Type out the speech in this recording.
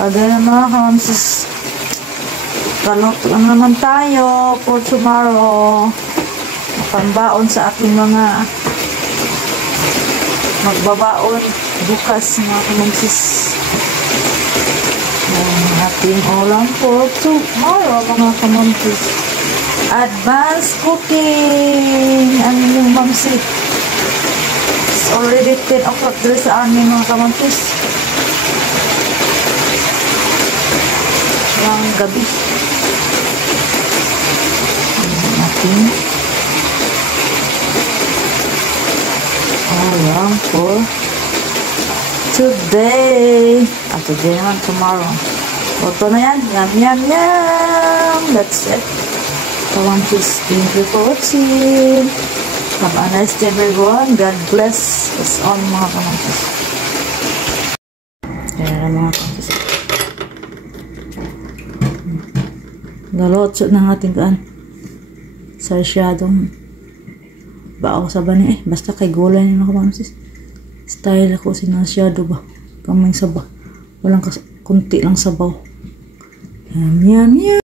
Again mga kamamsis, kalot lang naman tayo for tomorrow. Pambaon sa aking mga magbabaon bukas mga kamamsis. Ang ating ulam for tomorrow mga kamamsis. Advanced cooking ang inyong mamsi. It's already 10 o'clock dito sa amin mga kamamsis. Ang gabi. Ating ulam for today. At today naman tomorrow. Ito na yan. Yum, yum, yum. That's it. Kamamsis, thank you for watching. Have a nice day everyone. God bless us all mga kamamsis. Kaya mga kamamsis. Galotso ng ating kaan. Sarsyadong bao sa bani. Basta kay gulay na mga kamamsis. Style ako sinasyado ba. Kamay saba. Walang kunti lang sabaw. Yum, yum, yum.